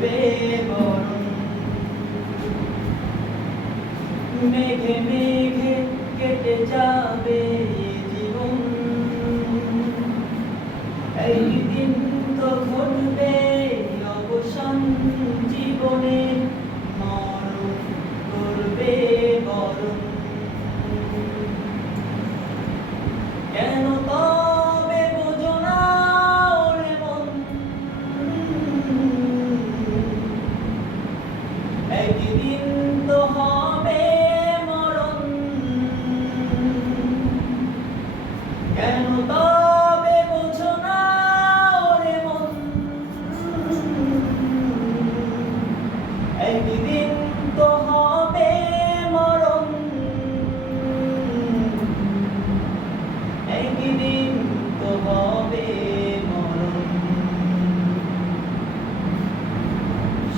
করবে বরণ। মেঘে মেঘে কেটে যাবে জীবন, একদিন তো ঘটবে অবসান জীবনে, মরণ করবে বরণ। কেন তবে বোঝো না ওরে মন, একদিন তো হবে মরণ। কেন তবে বোঝো না ওরে মন, একদিন তো হবে মরণ। একদিন তো হবে মরণ।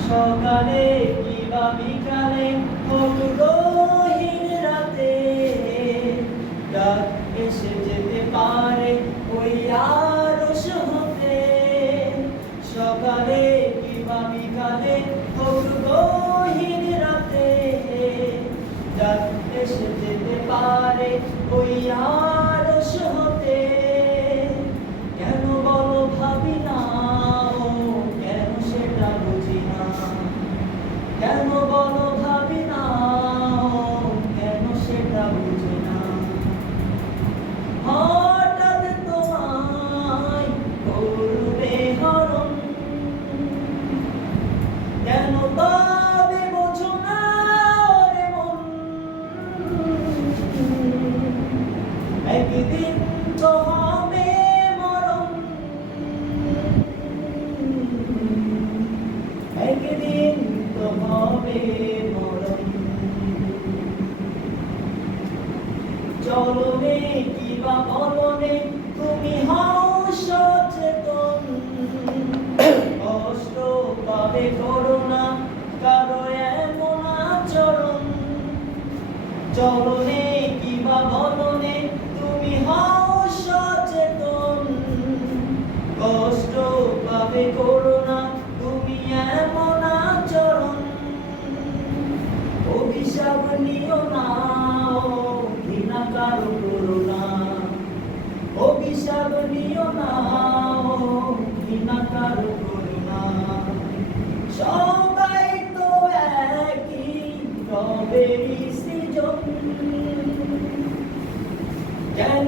সকালে কিবা বিকালে হোক গহীন রাতে, ডাক এসে যেতে পারে ওই আরশ হতে। সকালে কিবা বিকালে হোক গহীন রাতে, ডাক এসে যেতে পারে ওই আরশ হতে। কেন বলো ভাবি না, ও কেন সেটা বুঝি না। কেন বলো ভাবি না, ও কেন সেটা বুঝি না। হঠাৎ তোমায় করবে হরণ, কেন তবে বোঝো না ওরে মন, একদিন তো হবে মরণ। একদিন তো হবে মরণ। চলনে কিবা বলনে তুমি হও সচেতন, কষ্ট পাবে করো না কারো এমন আচরণ। চলনে কিবা বলনে তুমি হও সচেতন, কষ্ট পাবে করো না তুমি এমন আচরণ। অভিশাপ নিও না, ঘৃণা কারো করো না। অভিশাপ নিও না, ঘৃণা কারো করো না। সবাই তো একই রবেরই সৃজন, কেন